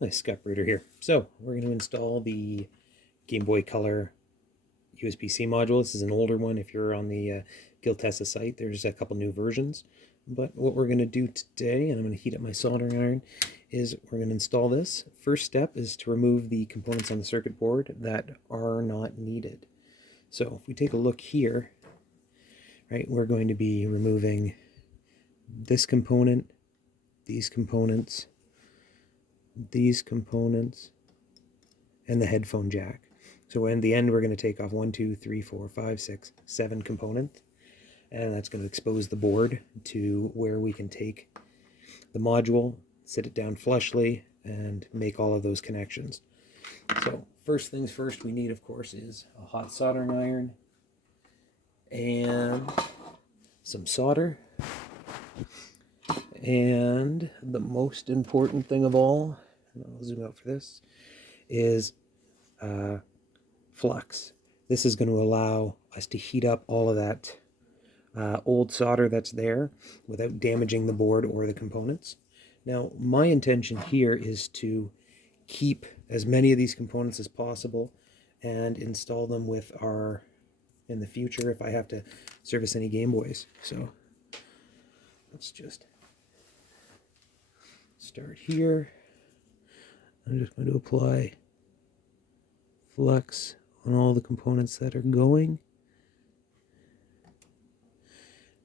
Nice separator here. So we're going to install the Game Boy Color USB-C module. This is an older one. If you're on the Guildtessa site, there's a couple new versions. But what we're going to do today, and I'm going to heat up my soldering iron, is we're going to install this. First step is to remove the components on the circuit board that are not needed. So if we take a look here, right, we're going to be removing this component, these components, and the headphone jack. So in the end, we're going to take off 1, 2, 3, 4, 5, 6, 7 components, and that's going to expose the board to where we can take the module, sit it down flushly, and make all of those connections. So first things first we need, of course, is a hot soldering iron and some solder. And the most important thing of all, and I'll zoom out for this, is flux. This is going to allow us to heat up all of that old solder that's there without damaging the board or the components. Now, my intention here is to keep as many of these components as possible and install them with our, in the future, if I have to service any Game Boys. So let's just start here. I'm just going to apply flux on all the components that are going.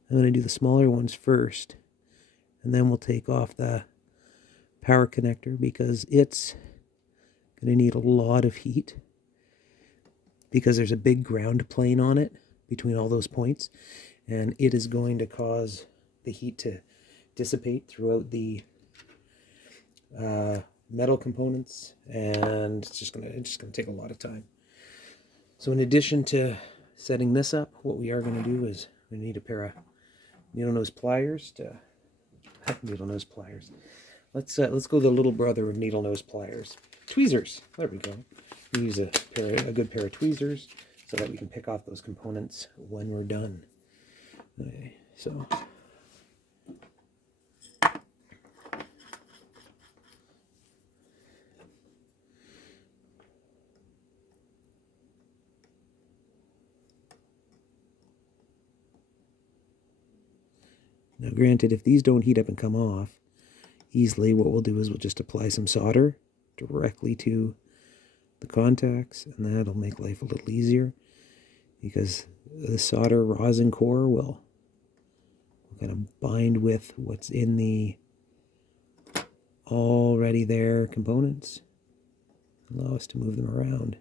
I'm going to do the smaller ones first, and then we'll take off the power connector because it's going to need a lot of heat because there's a big ground plane on it between all those points, and it is going to cause the heat to dissipate throughout the metal components, and it's just gonna take a lot of time. So in addition to setting this up, what we are going to do is we need a pair of needle nose pliers to needle nose pliers. Let's go the little brother of needle nose pliers, tweezers. There we go. We use a good pair of tweezers so that we can pick off those components when we're done. Okay, so. Now granted, if these don't heat up and come off easily, what we'll do is we'll just apply some solder directly to the contacts, and that'll make life a little easier because the solder rosin core will kind of bind with what's in the already there components, allow us to move them around.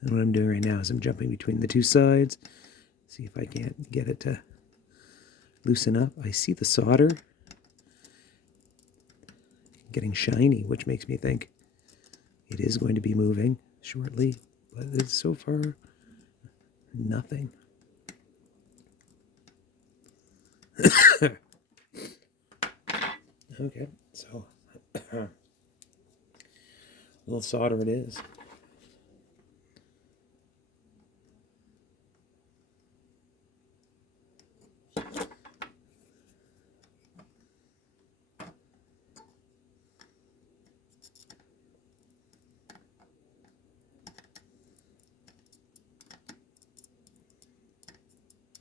And what I'm doing right now is I'm jumping between the two sides, see if I can't get it to loosen up. I see the solder getting shiny, which makes me think it is going to be moving shortly, but it's so far nothing. Okay, so a little solder it is.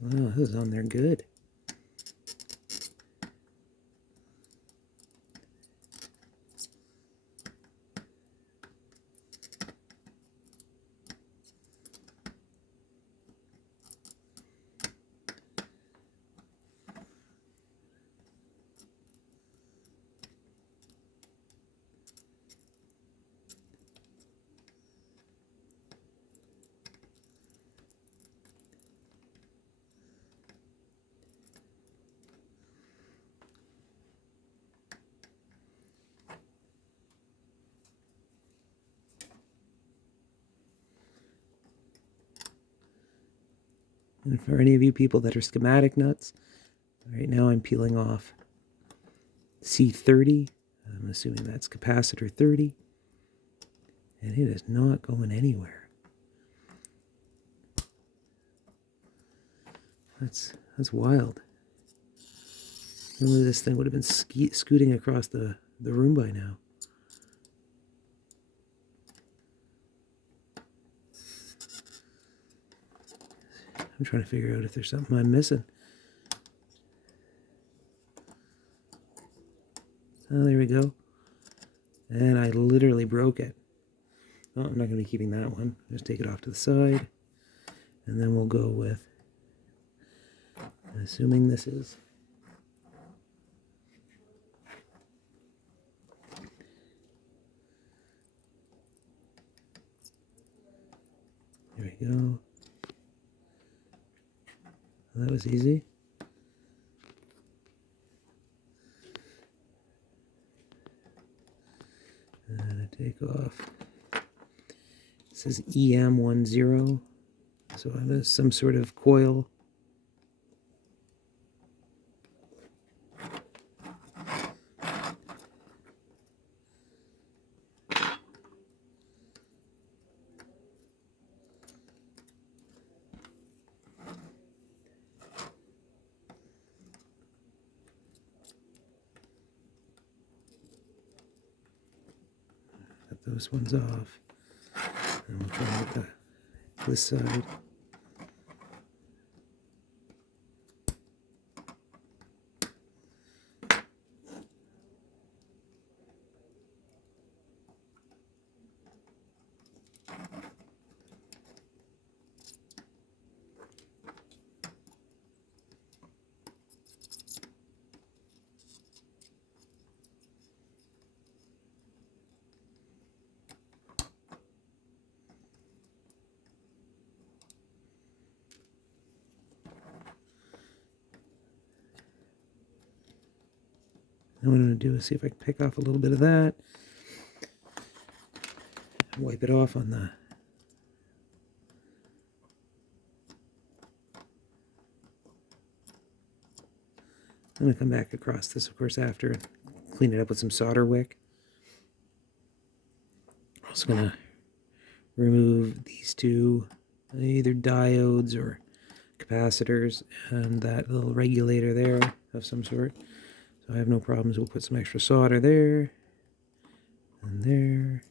Wow, this is on there good. And for any of you people that are schematic nuts, right now I'm peeling off C30. I'm assuming that's capacitor 30. And it is not going anywhere. That's wild. Normally this thing would have been scooting across the room by now. I'm trying to figure out if there's something I'm missing. Oh, there we go. And I literally broke it. Oh, I'm not going to be keeping that one. Just take it off to the side. And then we'll go with, assuming this is there we go. That was easy. And I take off. This is EM10. So I have some sort of coil. Cut those ones off. And we'll try with this side. And what I'm going to do is see if I can pick off a little bit of that. Wipe it off on the I'm going to come back across this, of course, after and clean it up with some solder wick. I'm also going to remove these two, either diodes or capacitors, and that little regulator there of some sort. So I have no problems. We'll put some extra solder there and there.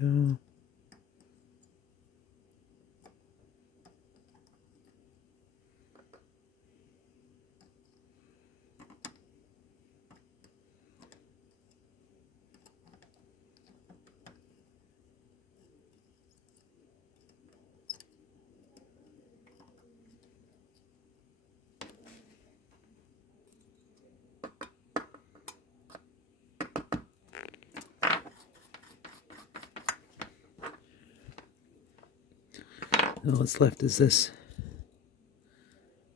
Go. All that's left is this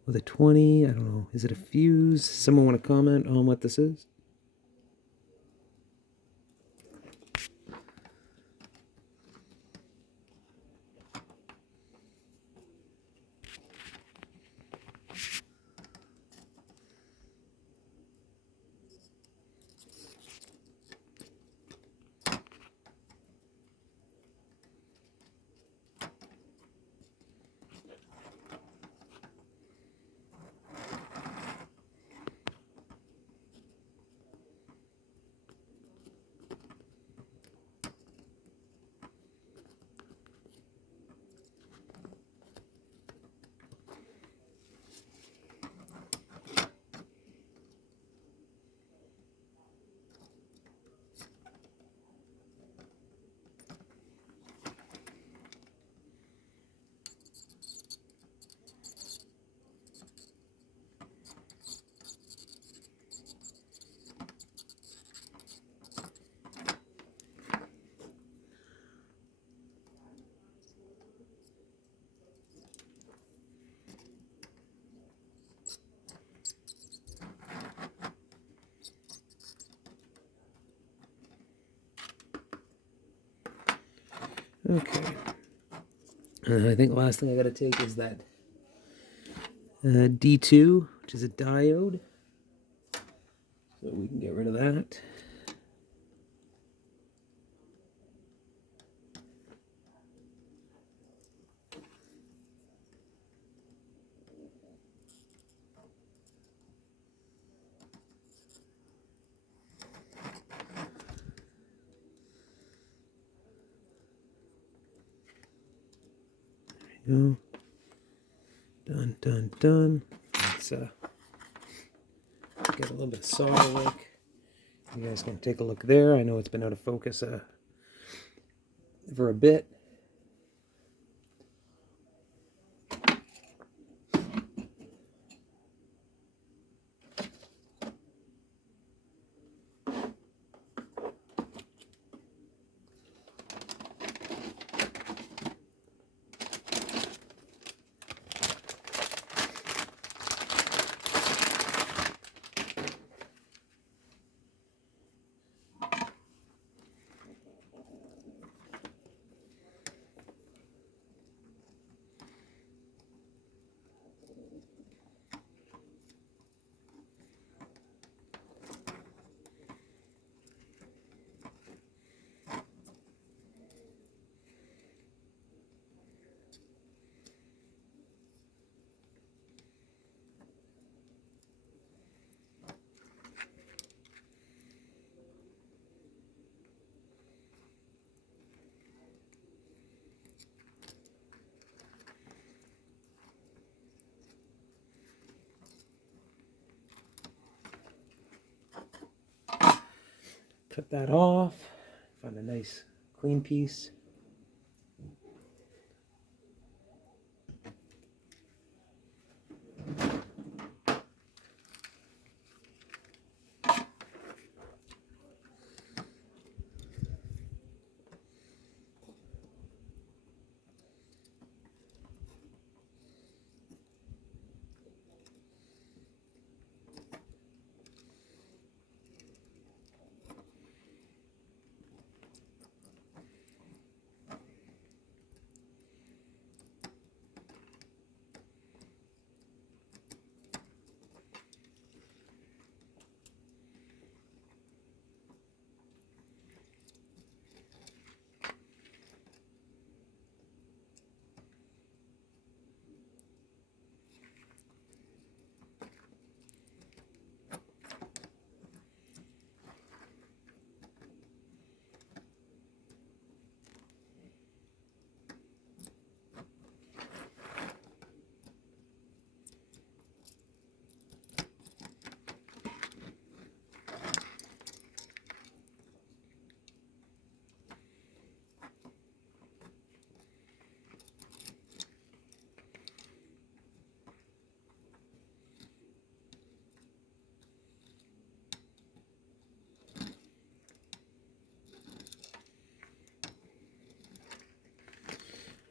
with a 20. I don't know. Is it a fuse? Someone want to comment on what this is? Okay. I think the last thing I got to take is that D2, which is a diode. So we can get rid of that. There we go. Done, done, done. Let's get a little bit of solder wick. You guys can take a look there. I know it's been out of focus for a bit. Cut that off. Find a nice clean piece.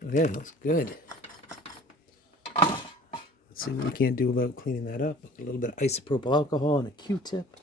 Okay, looks good. Let's see what we can do about cleaning that up. A little bit of isopropyl alcohol and a Q-tip.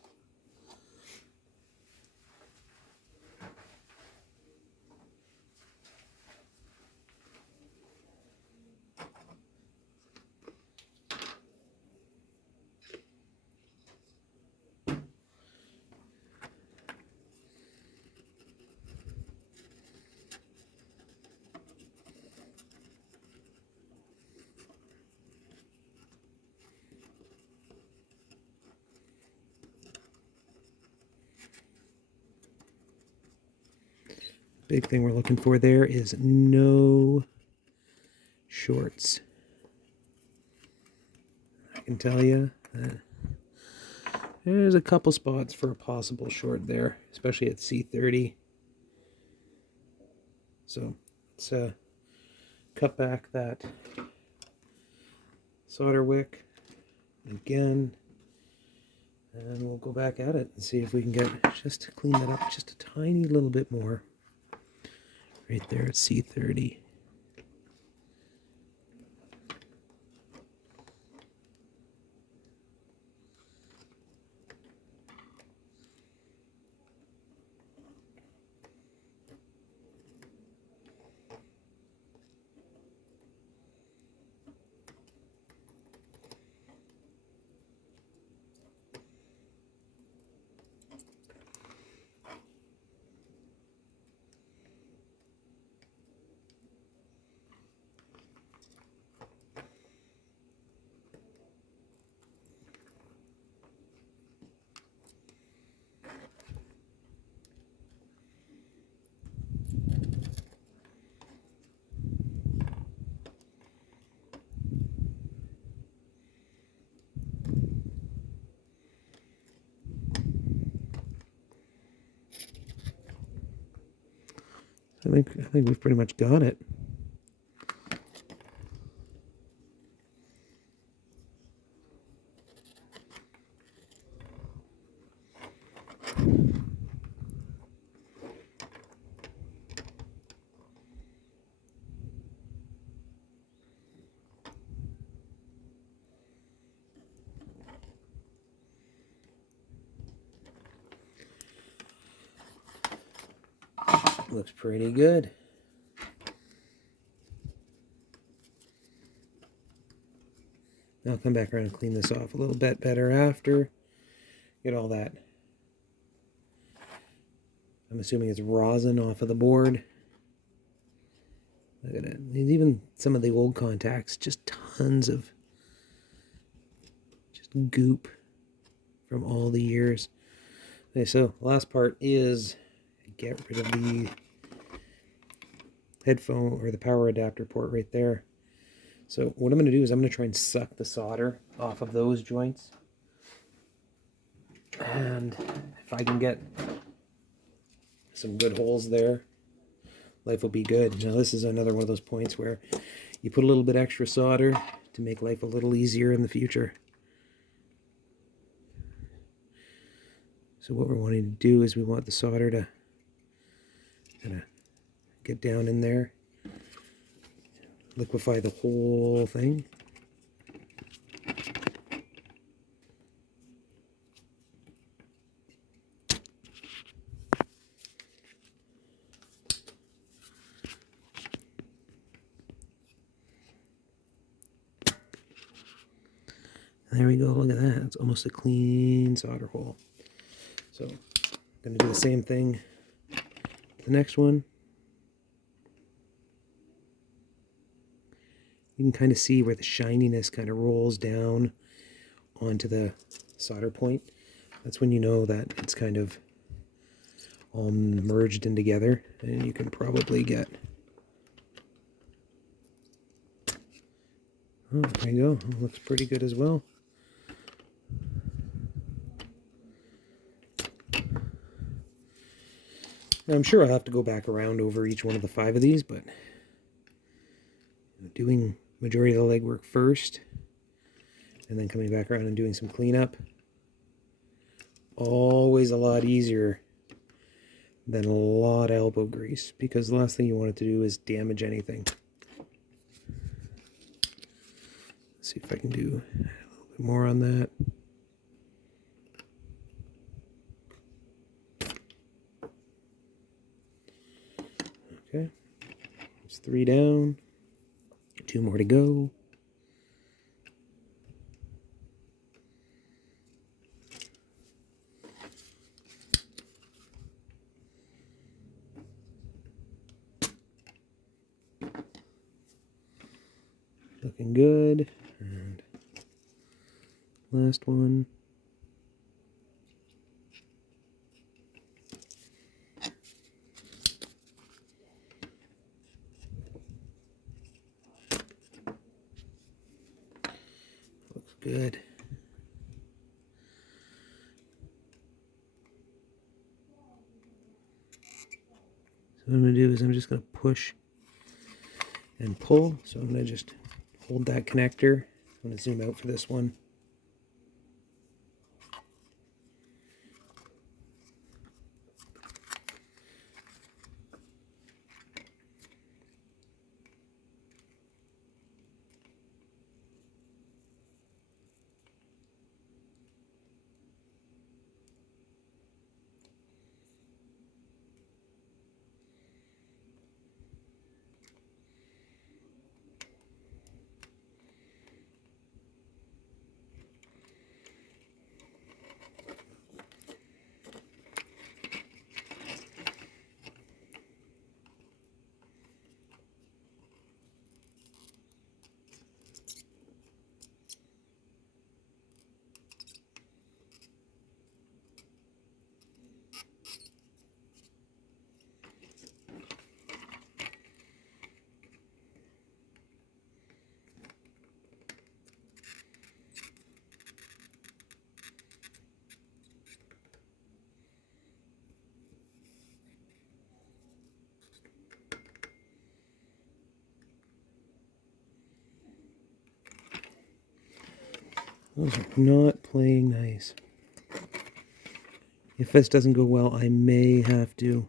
Big thing we're looking for there is no shorts. I can tell you that there's a couple spots for a possible short there, especially at C30. So let's cut back that solder wick again, and we'll go back at it and see if we can get just to clean that up just a tiny little bit more. Right there at C30. I think we've pretty much got it. Looks pretty good. I'll come back around and clean this off a little bit better after. Get all that, I'm assuming it's rosin, off of the board. Look at it. Even some of the old contacts, just tons of just goop from all the years. Okay, so the last part is get rid of the headphone or the power adapter port right there. So what I'm going to do is I'm going to try and suck the solder off of those joints. And if I can get some good holes there, life will be good. Now this is another one of those points where you put a little bit extra solder to make life a little easier in the future. So what we're wanting to do is we want the solder to kind of get down in there, liquefy the whole thing. There we go, look at that. It's almost a clean solder hole. So I'm going to do the same thing with the next one. You can kind of see where the shininess kind of rolls down onto the solder point. That's when you know that it's kind of all merged in together, and you can probably get... Oh, there you go. It looks pretty good as well. Now, I'm sure I'll have to go back around over each one of the 5 of these, but doing majority of the legwork first, and then coming back around and doing some cleanup, always a lot easier than a lot of elbow grease, because the last thing you want it to do is damage anything. Let's see if I can do a little bit more on that. Okay, there's 3 down, 2 more to go. Looking good. And last one. Looks good. So what I'm going to do is I'm just going to push and pull. So I'm going to just hold that connector. I'm going to zoom out for this one. Those are not playing nice. If this doesn't go well, I may have to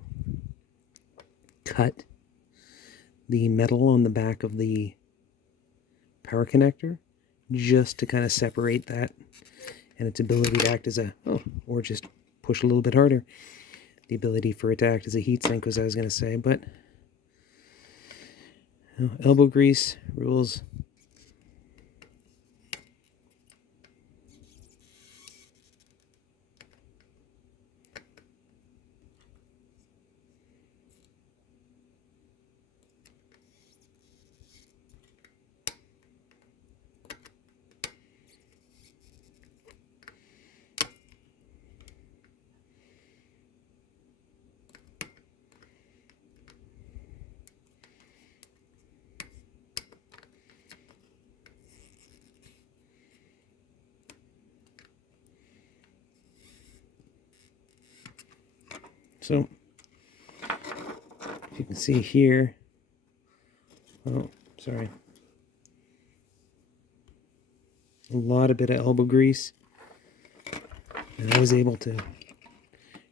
cut the metal on the back of the power connector just to kind of separate that and its ability to act as a, or just push a little bit harder, the ability for it to act as a heat sink, as I was going to say. But elbow grease rules. So, if you can see here, oh, sorry, a lot of bit of elbow grease, and I was able to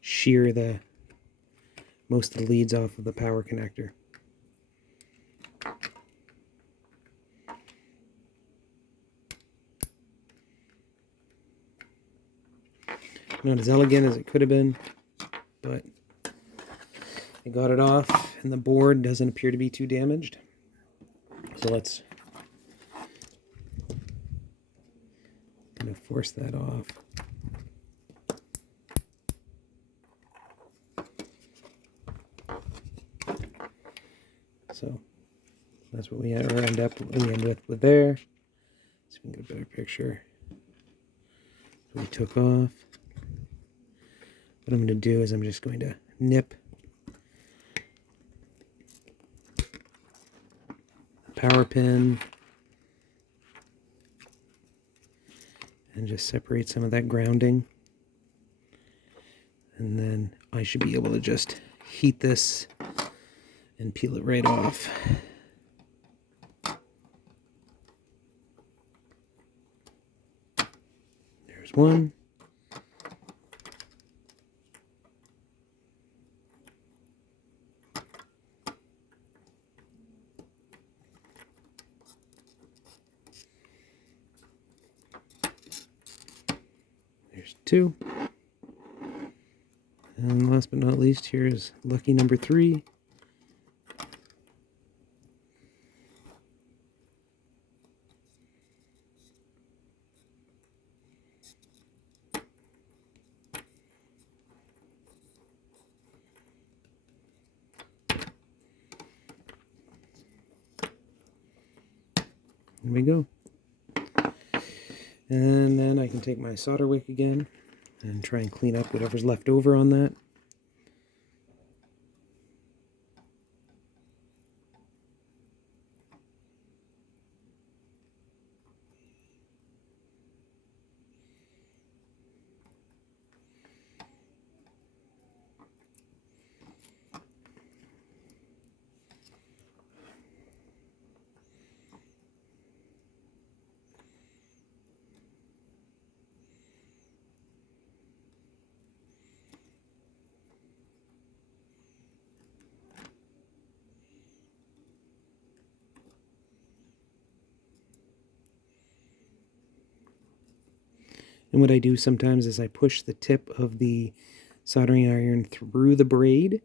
shear the most of the leads off of the power connector. Not as elegant as it could have been, but I got it off, and the board doesn't appear to be too damaged. So let's kind of force that off. So that's what we end with there. So we can get a better picture. So we took off. What I'm going to do is I'm just going to nip the power pin and just separate some of that grounding. And then I should be able to just heat this and peel it right off. There's one. There's two. And last but not least, here's lucky number 3. There we go. And then I can take my solder wick again and try and clean up whatever's left over on that. And what I do sometimes is I push the tip of the soldering iron through the braid,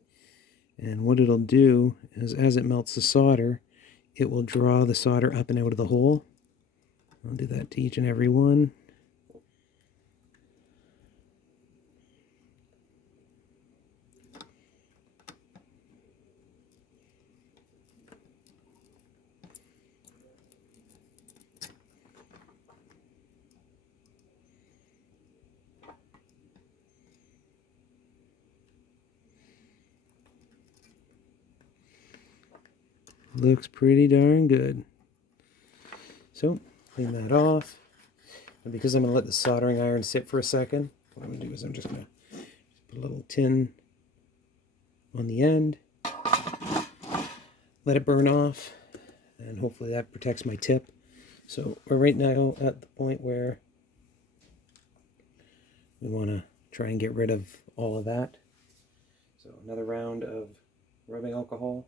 and what it'll do is as it melts the solder, it will draw the solder up and out of the hole. I'll do that to each and every one. Looks pretty darn good. So, clean that off. And because I'm going to let the soldering iron sit for a second, what I'm going to do is I'm just going to put a little tin on the end, let it burn off, and hopefully that protects my tip. So we're right now at the point where we want to try and get rid of all of that. So another round of rubbing alcohol.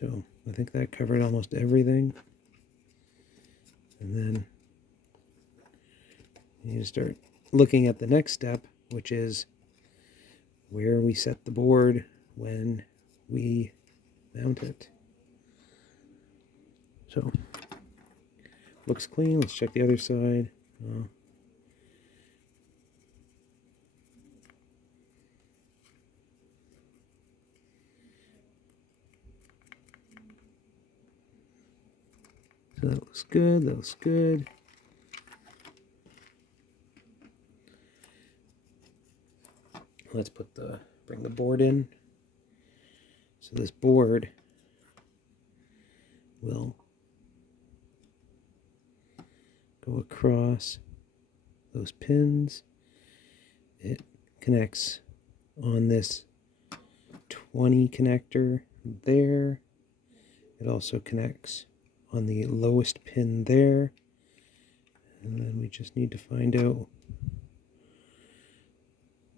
So I think that covered almost everything. And then you start looking at the next step, which is where we set the board when we mount it. So looks clean. Let's check the other side. So that looks good. That looks good. Let's bring the board in. So this board will go across those pins. It connects on this 20 connector there. It also connects on the lowest pin there. And then we just need to find out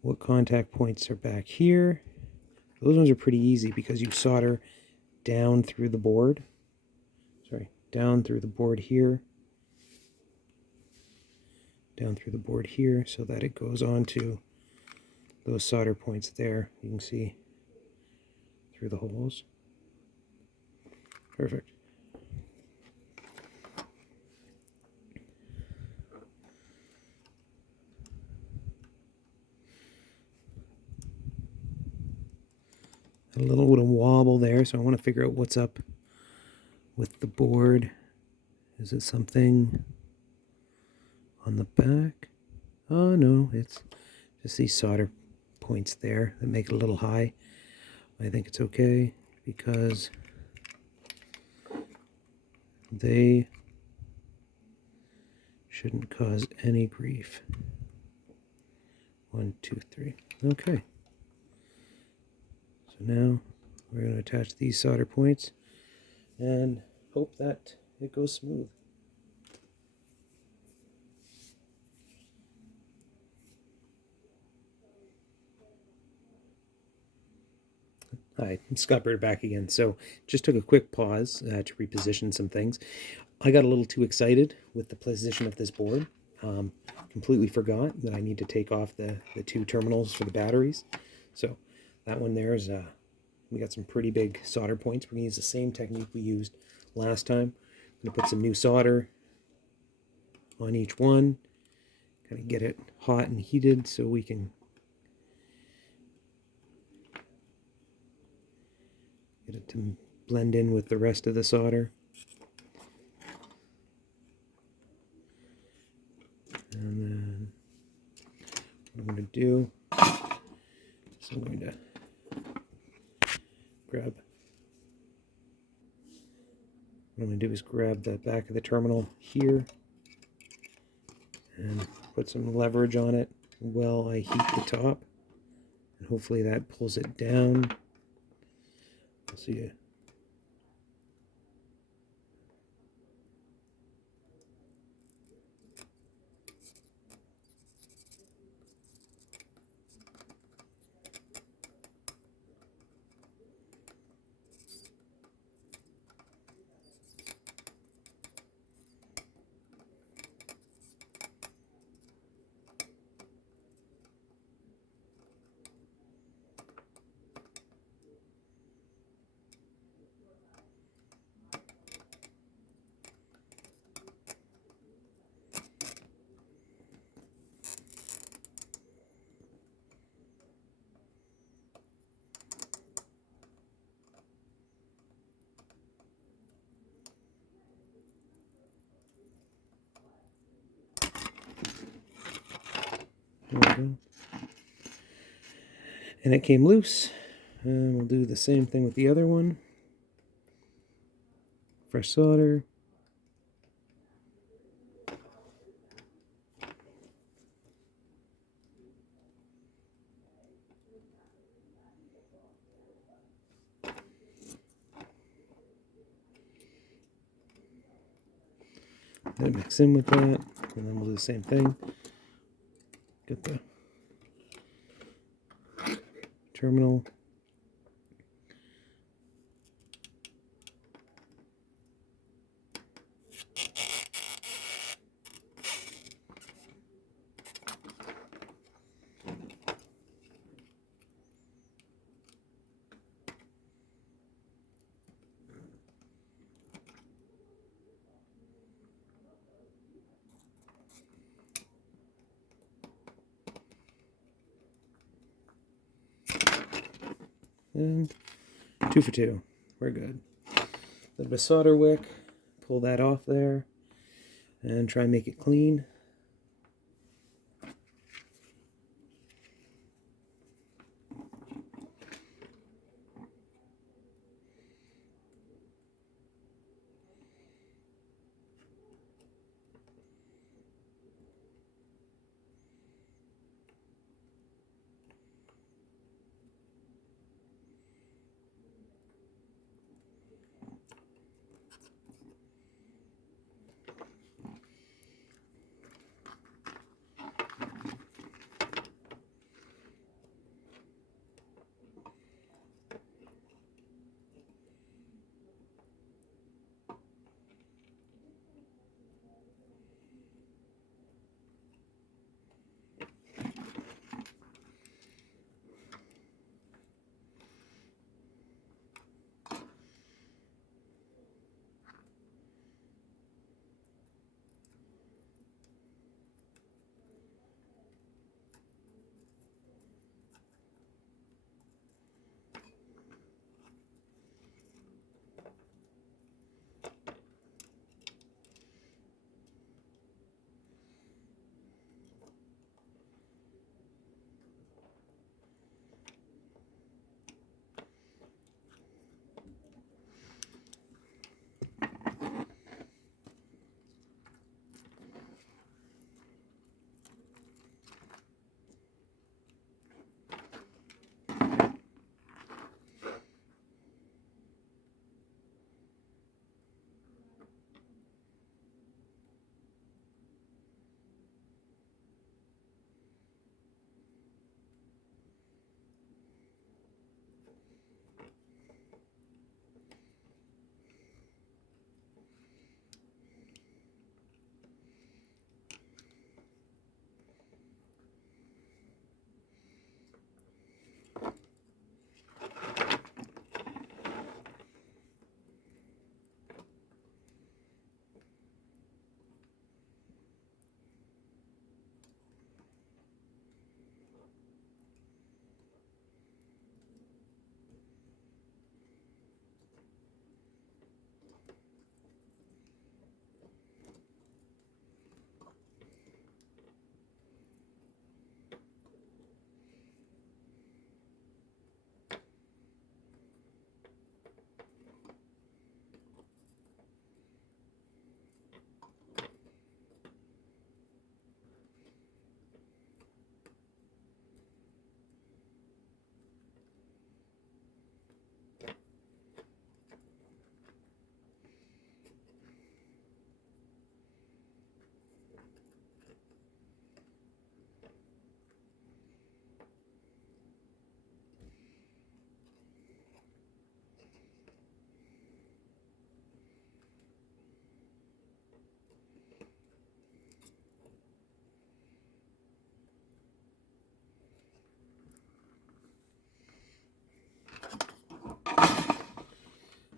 what contact points are back here. Those ones are pretty easy because you solder down through the board. Down through the board here. Down through the board here so that it goes onto those solder points there. You can see through the holes. Perfect. A little bit of wobble there, so I want to figure out what's up with the board. Is it something on the back? Oh no, it's just these solder points there that make it a little high. I think it's okay because they shouldn't cause any grief. 1, 2, 3. Okay. So now we're going to attach these solder points and hope that it goes smooth. Hi, Scott Bird back again. So just took a quick pause to reposition some things. I got a little too excited with the position of this board. Completely forgot that I need to take off the two terminals for the batteries. So that one there is, we got some pretty big solder points. We're going to use the same technique we used last time. I'm going to put some new solder on each one, kind of get it hot and heated so we can get it to blend in with the rest of the solder. And then what I'm going to do is I'm going to grab the back of the terminal here and put some leverage on it while I heat the top, and hopefully that pulls it down. We'll see. There we go. And it came loose. And we'll do the same thing with the other one. fresh solder. Then mix in with that, and then we'll do the same thing. Get the terminal. And 2 for 2. We're good. The solder wick, pull that off there, and try and make it clean.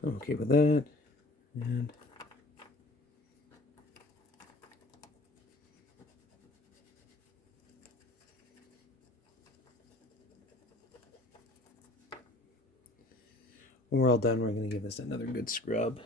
I'm okay with that. And when we're all done, we're going to give this another good scrub.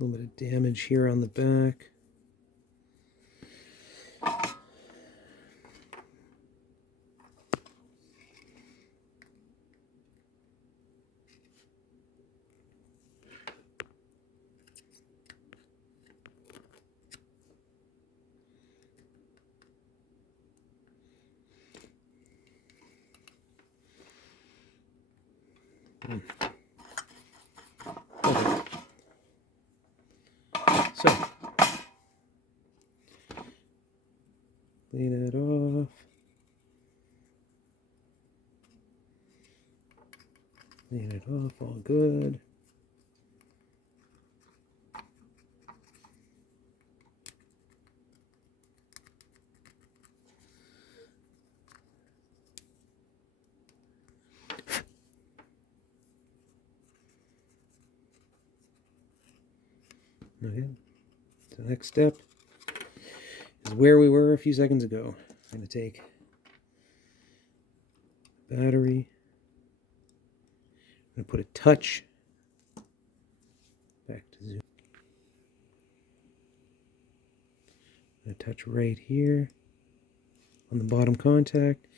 A little bit of damage here on the back. Okay. So, clean it off. Clean it off, all good. Okay, so the next step is where we were a few seconds ago. I'm going to take battery. I'm going to put a touch back to zoom. A touch right here on the bottom contact,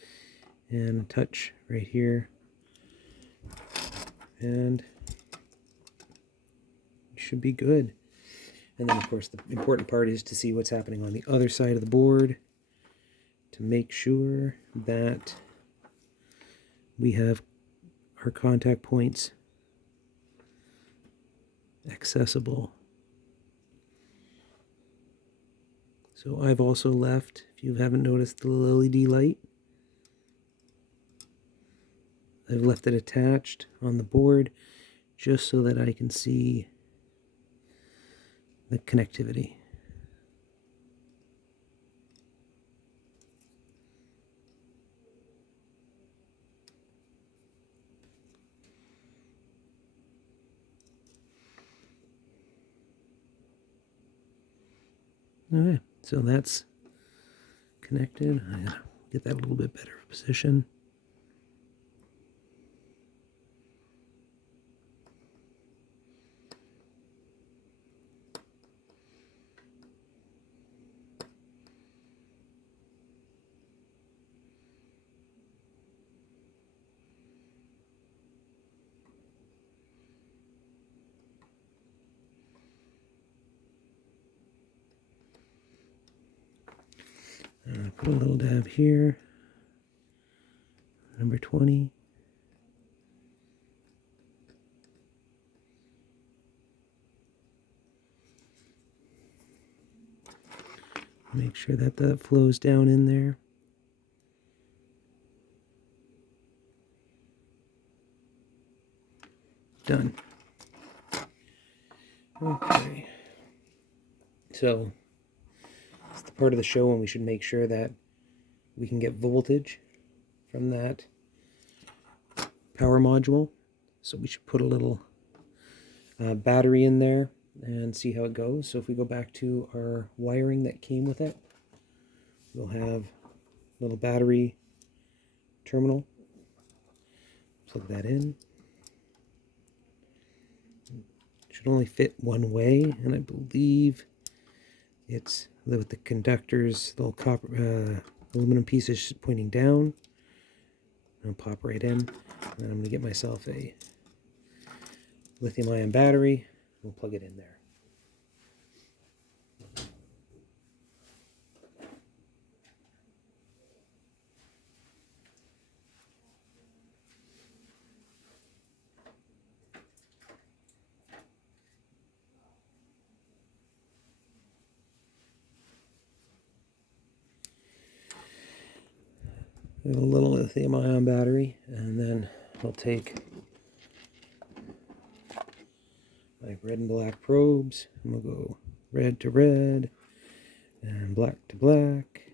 and a touch right here, and you should be good. And then, of course, the important part is to see what's happening on the other side of the board to make sure that we have our contact points accessible. So I've also left, if you haven't noticed, the little LED light. I've left it attached on the board just so that I can see the connectivity. Alright, so that's connected. I gotta get that a little bit better position. Put a little dab here, number 20. Make sure that that flows down in there. Done. Okay. So, it's the part of the show when we should make sure that we can get voltage from that power module. So we should put a little battery in there and see how it goes. So if we go back to our wiring that came with it, we'll have a little battery terminal. Plug that in. It should only fit one way, and I believe it's with the conductors, little copper, aluminum pieces pointing down. I'll pop right in, and I'm going to get myself a lithium-ion battery. We'll plug it in there. A little lithium-ion battery, and then I'll take my red and black probes, and we'll go red to red and black to black.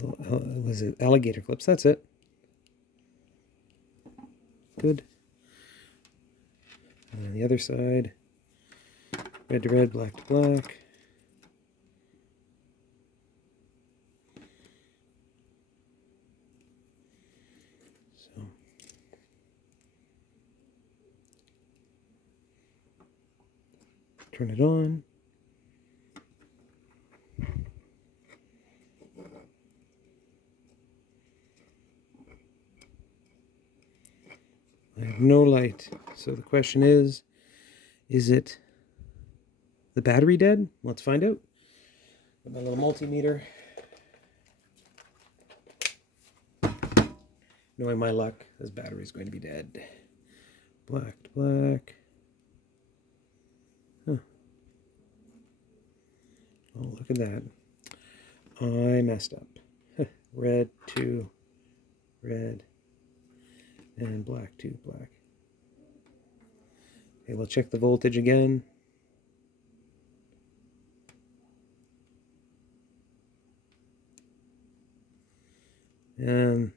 Was it alligator clips? That's it. Good. And on the other side, red to red, black to black. So turn it on. I have no light. So the question is it the battery dead? Let's find out. Got my little multimeter. Knowing my luck, this battery is going to be dead. Black to black. Huh. Oh, look at that. I messed up. Red to red and black to black. Okay, we'll check the voltage again. And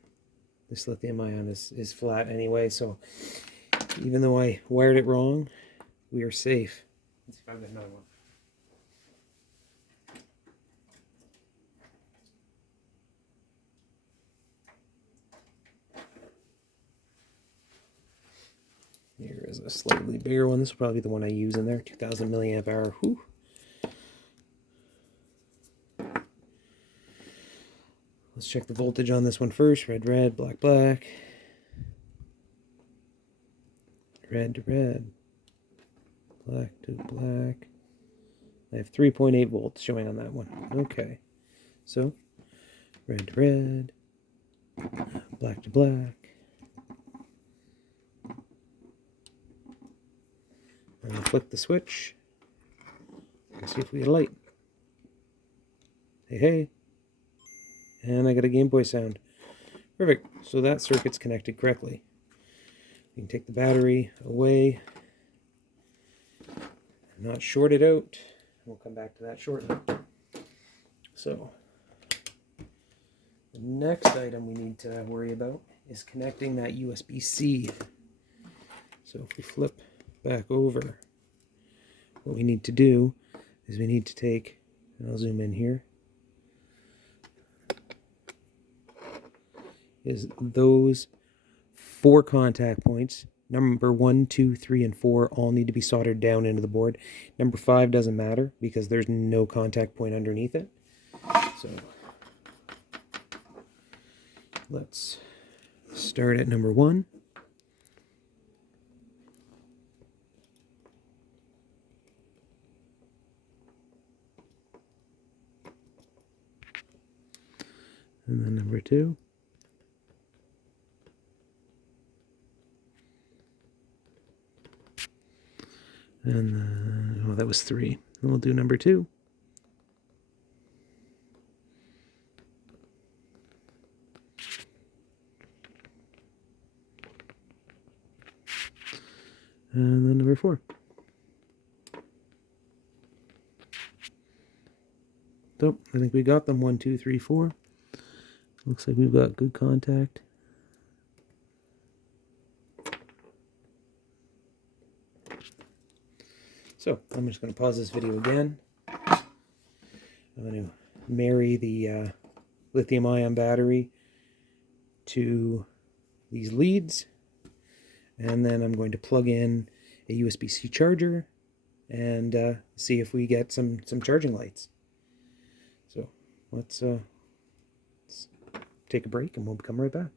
this lithium ion is flat anyway, so even though I wired it wrong, we are safe. Let's see if I've got another one. Here is a slightly bigger one. This will probably be the one I use in there. 2000 milliamp hour. Whew. Let's check the voltage on this one first. Red, red, black, black. Red to red. Black to black. I have 3.8 volts showing on that one. Okay. So, red to red. Black to black. And I'll flick the switch. And see if we get a light. Hey, hey. And I got a Game Boy sound. Perfect. So that circuit's connected correctly. You can take the battery away. Not short it out. We'll come back to that shortly. So, the next item we need to worry about is connecting that USB-C. So if we flip back over, what we need to do is we need to take, and I'll zoom in here, is those 4 contact points. Number 1, 2, 3, and 4 all need to be soldered down into the board. Number 5 doesn't matter because there's no contact point underneath it. So let's start at number 1. And then number 2. And then, oh, that was 3. And we'll do number 2. And then number 4. So, I think we got them. 1, 2, 3, 4. Looks like we've got good contact. So, I'm just going to pause this video again. I'm going to marry the lithium-ion battery to these leads. And then I'm going to plug in a USB-C charger and see if we get some charging lights. So, let's take a break and we'll come right back.